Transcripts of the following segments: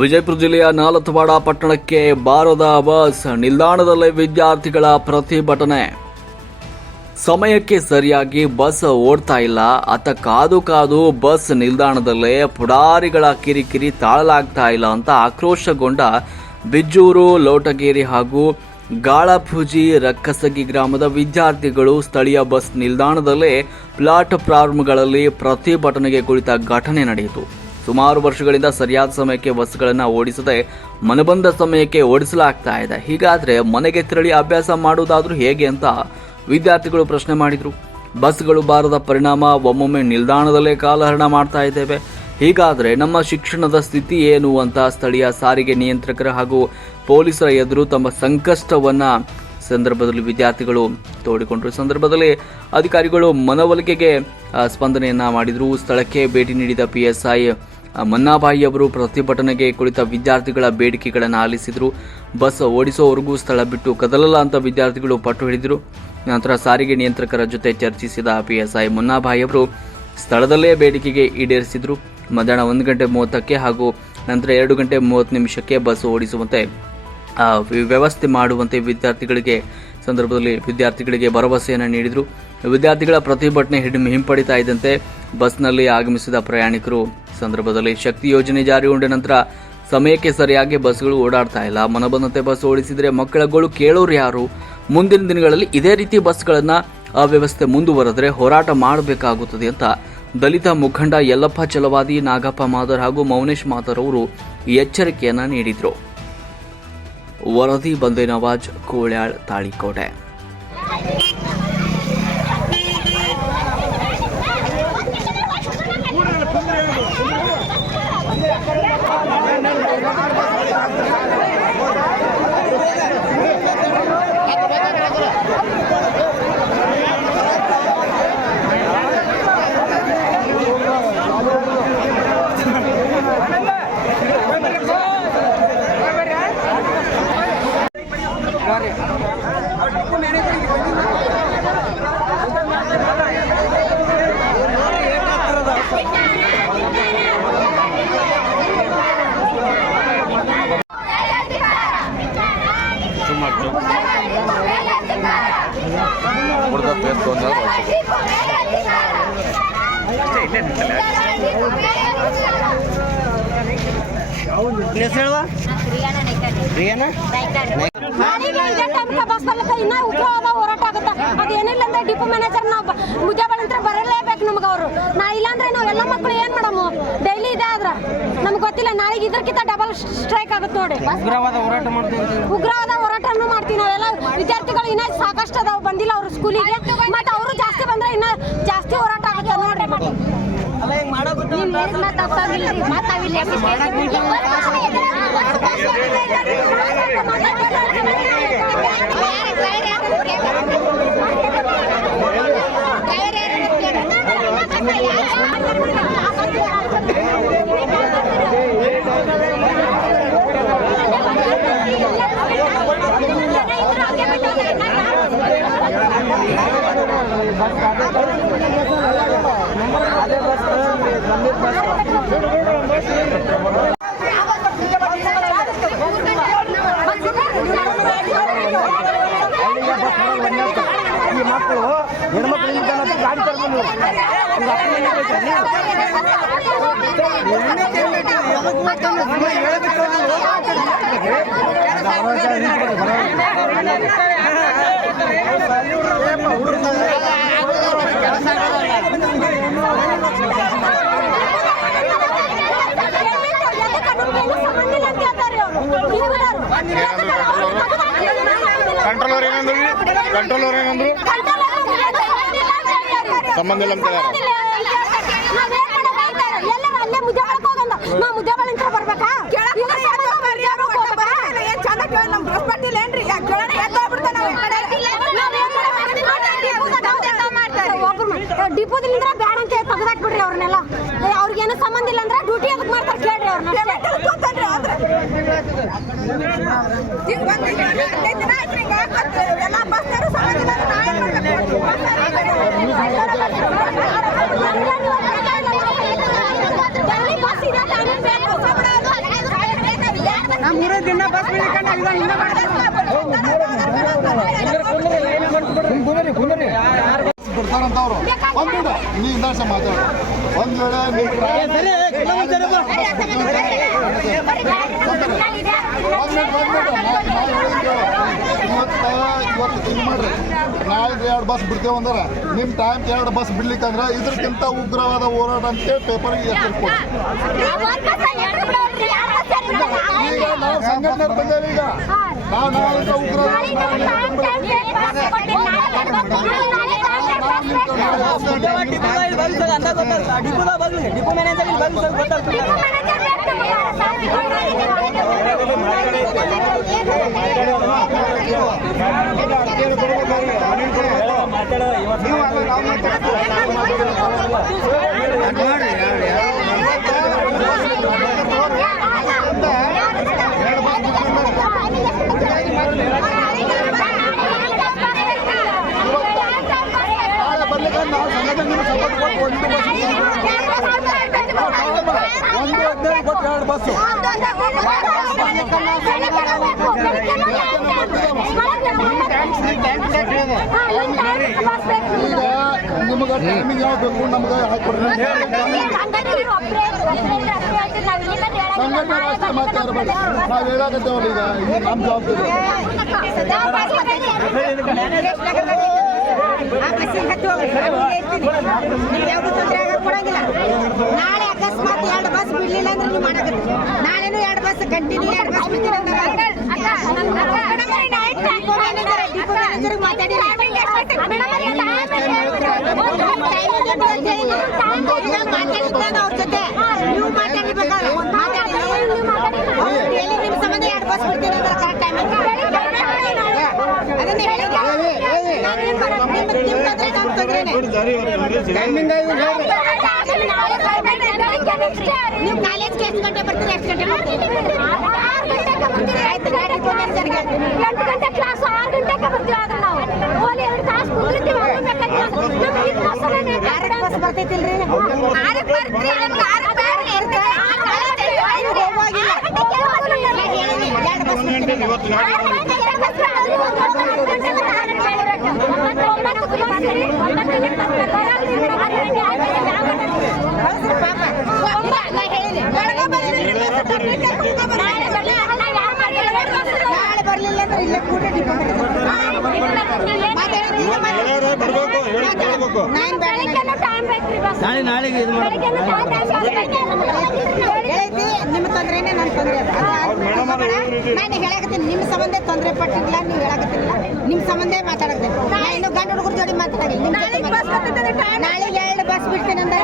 ವಿಜಯಪುರ ಜಿಲ್ಲೆಯ ನಾಲತ್ವಾಡ ಪಟ್ಟಣಕ್ಕೆ ಬಾರದ ಬಸ್, ನಿಲ್ದಾಣದಲ್ಲಿ ವಿದ್ಯಾರ್ಥಿಗಳ ಪ್ರತಿಭಟನೆ. ಸಮಯಕ್ಕೆ ಸರಿಯಾಗಿ ಬಸ್ ಓಡ್ತಾ ಇಲ್ಲ. ಅತ್ತ ಕಾದು ಕಾದು ಬಸ್ ನಿಲ್ದಾಣದಲ್ಲೇ ಪುಡಾರಿಗಳ ಕಿರಿಕಿರಿ ತಾಳಲಾಗ್ತಾ ಇಲ್ಲ ಅಂತ ಆಕ್ರೋಶಗೊಂಡ ಬಿಜ್ಜೂರು, ಲೋಟಗೇರಿ ಹಾಗೂ ಗಾಳಪೂಜಿ ರಕ್ಕಸಗಿ ಗ್ರಾಮದ ವಿದ್ಯಾರ್ಥಿಗಳು ಸ್ಥಳೀಯ ಬಸ್ ನಿಲ್ದಾಣದಲ್ಲೇ ಪ್ಲಾಟ್ ಫಾರ್ಮ್ಗಳಲ್ಲಿ ಪ್ರತಿಭಟನೆಗೆ ಕುಳಿತ ಘಟನೆ ನಡೆಯಿತು. ಸುಮಾರು ವರ್ಷಗಳಿಂದ ಸರಿಯಾದ ಸಮಯಕ್ಕೆ ಬಸ್ಗಳನ್ನು ಓಡಿಸದೆ ಮನಬಂದ ಸಮಯಕ್ಕೆ ಓಡಿಸಲಾಗ್ತಾ ಇದೆ. ಹೀಗಾದ್ರೆ ಮನೆಗೆ ತೆರಳಿ ಅಭ್ಯಾಸ ಮಾಡುವುದಾದರೂ ಹೇಗೆ ಅಂತ ವಿದ್ಯಾರ್ಥಿಗಳು ಪ್ರಶ್ನೆ ಮಾಡಿದ್ರು. ಬಸ್ಗಳು ಬಾರದ ಪರಿಣಾಮ, ಒಮ್ಮೊಮ್ಮೆ ನಿಲ್ದಾಣದಲ್ಲೇ ಕಾಲಹರಣ ಮಾಡ್ತಾ ಇದ್ದೇವೆ. ಹೀಗಾದ್ರೆ ನಮ್ಮ ಶಿಕ್ಷಣದ ಸ್ಥಿತಿ ಏನು ಅಂತ ಸ್ಥಳೀಯ ಸಾರಿಗೆ ನಿಯಂತ್ರಕರ ಹಾಗೂ ಪೊಲೀಸರ ಎದುರು ತಮ್ಮ ಸಂಕಷ್ಟವನ್ನ ಸಂದರ್ಭದಲ್ಲಿ ವಿದ್ಯಾರ್ಥಿಗಳು ತೋಡಿಕೊಂಡರು. ಸಂದರ್ಭದಲ್ಲಿ ಅಧಿಕಾರಿಗಳು ಮನವೊಲಿಕೆಗೆ ಸ್ಪಂದನೆಯನ್ನು ಮಾಡಿದ್ರು. ಸ್ಥಳಕ್ಕೆ ಭೇಟಿ ನೀಡಿದ ಪಿ ಎಸ್ ಐ ಮನ್ನಾಬಾಯಿ ಅವರು ಪ್ರತಿಭಟನೆಗೆ ಕುಳಿತ ವಿದ್ಯಾರ್ಥಿಗಳ ಬೇಡಿಕೆಗಳನ್ನು ಆಲಿಸಿದರು. ಬಸ್ ಓಡಿಸೋವರೆಗೂ ಸ್ಥಳ ಬಿಟ್ಟು ಕದಲಲ್ಲ ಅಂತ ವಿದ್ಯಾರ್ಥಿಗಳು ಪಟ್ಟು ಹಿಡಿದರು. ನಂತರ ಸಾರಿಗೆ ನಿಯಂತ್ರಕರ ಜೊತೆ ಚರ್ಚಿಸಿದ ಪಿ ಪಿಎಸ್ಐ ಮುನ್ನಾಬಾಯಿ ಅವರು ಸ್ಥಳದಲ್ಲೇ ಬೇಡಿಕೆಗೆ ಈಡೇರಿಸಿದ್ರು. ಮಧ್ಯಾಹ್ನ ಒಂದು ಗಂಟೆ ಮೂವತ್ತಕ್ಕೆ ಹಾಗೂ ನಂತರ ಎರಡು ಗಂಟೆ ಮೂವತ್ತು ನಿಮಿಷಕ್ಕೆ ಬಸ್ ಓಡಿಸುವಂತೆ ವ್ಯವಸ್ಥೆ ಮಾಡುವಂತೆ ವಿದ್ಯಾರ್ಥಿಗಳಿಗೆ, ಸಂದರ್ಭದಲ್ಲಿ ವಿದ್ಯಾರ್ಥಿಗಳಿಗೆ ಭರವಸೆಯನ್ನು ನೀಡಿದರು. ವಿದ್ಯಾರ್ಥಿಗಳ ಪ್ರತಿಭಟನೆ ಹಿಂಪಡಿತಾ ಇದ್ದಂತೆ ಬಸ್ನಲ್ಲಿ ಆಗಮಿಸಿದ ಪ್ರಯಾಣಿಕರು, ಸಂದರ್ಭದಲ್ಲಿ ಶಕ್ತಿ ಯೋಜನೆ ಜಾರಿಗೊಂಡ ನಂತರ ಸಮಯಕ್ಕೆ ಸರಿಯಾಗಿ ಬಸ್ಗಳು ಓಡಾಡ್ತಾ ಇಲ್ಲ. ಮನಬಂದಂತೆ ಬಸ್ ಓಡಿಸಿದರೆ ಮಕ್ಕಳಗಳು ಕೇಳೋರು ಯಾರು? ಮುಂದಿನ ದಿನಗಳಲ್ಲಿ ಇದೇ ರೀತಿ ಬಸ್ಗಳನ್ನು ಅವ್ಯವಸ್ಥೆ ಮುಂದುವರೆದ್ರೆ ಹೋರಾಟ ಮಾಡಬೇಕಾಗುತ್ತದೆ ಅಂತ ದಲಿತ ಮುಖಂಡ ಯಲ್ಲಪ್ಪ ಚಲವಾದಿ, ನಾಗಪ್ಪ ಮಾದರ್ ಹಾಗೂ ಮೌನೇಶ್ ಮಾದರ್ ಅವರು ಎಚ್ಚರಿಕೆಯನ್ನು ನೀಡಿದರು. વરદી બંદેનવાજ કોળિયાળ તાળીકોટે. ಇನ್ನ ಉಗ್ರವಾದ ಹೋರಾಟ ಆಗುತ್ತೆ ಅದು ಏನಿಲ್ಲ ಅಂದ್ರೆ ಡಿಪೋ ಮ್ಯಾನೇಜರ್ ನಾವು ಮುಜಾಬಳಂತ್ರ ಬರಲೇಬೇಕು ನಮ್ಗೆ ಅವರು ನಾ ಇಲ್ಲಾಂದ್ರೆ ನಾವೆಲ್ಲ ಮಕ್ಕಳು ಏನ್ ಮಾಡಮು? ಡೈಲಿ ಆದ್ರ ನಮ್ಗೆ ಗೊತ್ತಿಲ್ಲ ನಾಳೆಗೆ ಇದಕ್ಕಿಂತ ಡಬಲ್ ಸ್ಟ್ರೈಕ್ ಆಗುತ್ತೆ ನೋಡಿ ಉಗ್ರವಾದ ಹೋರಾಟ ಮಾಡ್ತೀವಿ ಅಂತ ಉಗ್ರವಾದ ಹೋರಾಟನೂ ಮಾಡ್ತೀವಿ ನಾವೆಲ್ಲ ವಿದ್ಯಾರ್ಥಿಗಳು ಇನ್ನ ಸಾಕಷ್ಟು ಅದಾವ ಬಂದಿಲ್ಲ ಅವ್ರ ಸ್ಕೂಲಿಗೆ ಮತ್ತೆ ಅವರು ಜಾಸ್ತಿ ಬಂದ್ರೆ ಇನ್ನ ಜಾಸ್ತಿ ಹೋರಾಟ ಆಗುತ್ತೆ ನೋಡ್ರಿ ಮತ್ತೆ ನೀನ್ ಅದೇ ಬಸ್ ತಪ್ಪಾಗಿಲ್ರಿ, ಬಸ್ ಈ ಮಕ್ಕಳು ಹೆಣ್ಮಕ್ಳು ನಿಂತ್ಕೊಂಡು ಗಾಡಿ ತರ್ಕೊಂಡು ಕಂಟ್ರೋಲರ್ ಏನಂದ್ರು ಕಂಟ್ರೋಲರ್ ಏನಂದ್ರು ಸಂಬಂಧ ಇಲ್ಲ ಅಂತ ಇದನ್ನ ಬಸ್ ಬಿಡ್ತಾರಂತ ಅವ್ರು ಒಂದ್ ಬಿಡು ನೀ ಇಂದಾಶ ಮಾತಾಡು ಒಂದ್ ವೇಳೆ ಇವತ್ತು ಇವತ್ತು ನಾಳೆ ಎರಡು ಬಸ್ ಬಿಡ್ತೇವೆ ಅಂದ್ರೆ ನಿಮ್ಮ ಟೈಮ್ ಎರಡು ಬಸ್ ಬಿಡ್ಲಿಕ್ಕಂದ್ರೆ ಇದ್ರಕ್ಕಿಂತ ಉಗ್ರವಾದ ಹೋರಾಟ ಅಂತೇಳಿ ಪೇಪರ್ಗೆ ಎಚ್ಚರಿಕೆ ಈಗ ನಾವು ಸಂಘಟನೆ ಬಂದೇವೆ ಈಗ ನಾವು ನಾಳೆ ಬಗ್ಲಿ ಡಿಪೋ ಮ್ಯಾನೇಜರ್ ಬಂದು ಗೊತ್ತಾಗ್ತದೆ ನಾಳೆ ಬರ್ಲಿಕ್ಕೆ ನಾವು ಸಂಘಟನೆ ಸಪೋರ್ಟ್ ಕೊಟ್ಟು ಒಂದು ಬಸ್ ಒಂದು ಹದಿನೈದು ಕೊಟ್ಟು ಎರಡು ಬಸ್ಸು ಈಗ ನಿಮ್ಗೆ ಟೈಮಿಂಗ್ ಯಾವ್ದು ಬೇಕು ನಮ್ಗೆ ಹಾಕೊಡ್ರಿ ಸಂಘಟನೆ ಅಷ್ಟೇ ಮತ್ತೆ ಯಾರು ಬೇಡ ನಾವು ಹೇಳಾಕತ್ತೇವಲ್ಲ ಈಗ ಇದು ನಮ್ಮ ಜವಾಬ್ದಾರಿ ನಾಳೆ ಅಕಸ್ಮಾತ್ ಎರಡು ಬಸ್ ಬಿಡ್ಲಿಲ್ಲ ಅಂದ್ರೆ ನೀವು ಮಾಡಕತ್ತಿ ನಾಳೆನೂ ಎರಡು ಬಸ್ ಕಂಟಿನ್ಯೂ ಎರಡು ಬಸ್ ಬಿಡ್ತೀರ ಅವ್ರ ಜೊತೆ ನೀವು ಮಾತಾಡಿರ್ಬೇಕಲ್ಲ ಮಾತಾಡಿ ಡೈಲಿ ನಿಮ್ಮ ಸಂಬಂಧ ಎರಡು ಬಸ್ ಬಿಡ್ತೀನಿ ಅಂದ್ರೆ ಕರೆಕ್ಟ್ ಟೈಮ್ ಅದನ್ನ ನೀವು ಕಾಲೇಜ್ ಎಷ್ಟು ಗಂಟೆ ಬರ್ತೀರಿ ಎಷ್ಟು ಗಂಟೆ ಆಯ್ತು ಬರ್ರಿ ನಾಳೆ ಬರ್ಲಿಲ್ಲ ಅಂದ್ರೆ ಇಲ್ಲೇ ಕೂಡ ಡಿಪೆಂಡ್ ನಾನು ನಾಳೆ ನಾಳೆಗೆ ಇದು ನಿಮ್ಮ ತೊಂದ್ರೆನೇ ನನ್ನ ತೊಂದ್ರೆ ನಾನು ಹೇಳಕತ್ತೀನಿ ನಿಮ್ಮ ಸಂಬಂಧ ತೊಂದರೆ ಪಟ್ಟಿಲ್ಲ ನೀವು ಹೇಳಕತ್ತಿಲ್ಲ ನಿಮ್ಮ ಸಂಬಂಧ ಮಾತಾಡಕತ್ತೀನಿ ನಾನು ಗಂಡ ಹುಡುಗರ ಜೋಡಿ ಮಾತಾಡ್ತೀನಿ. ನಾಳೆ ಎರಡು ಬಸ್ ಬಿಡ್ತೀನಿ ಅಂದ್ರೆ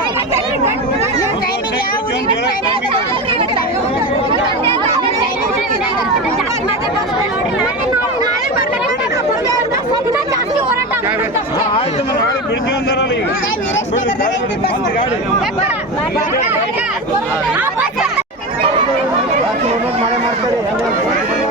ಟೈಮಿಂಗ್ ಯಾವ ಆಯ್ತು ನಾಳೆ ಬಿಡ್ತೀವಿ ಅಂದಾರಲ್ಲ ಈಗ ಮಳೆ ಮಾಡ್ತಾರೆ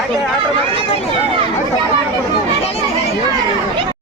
ಆಟ ಆಟ ಮಾಡಿ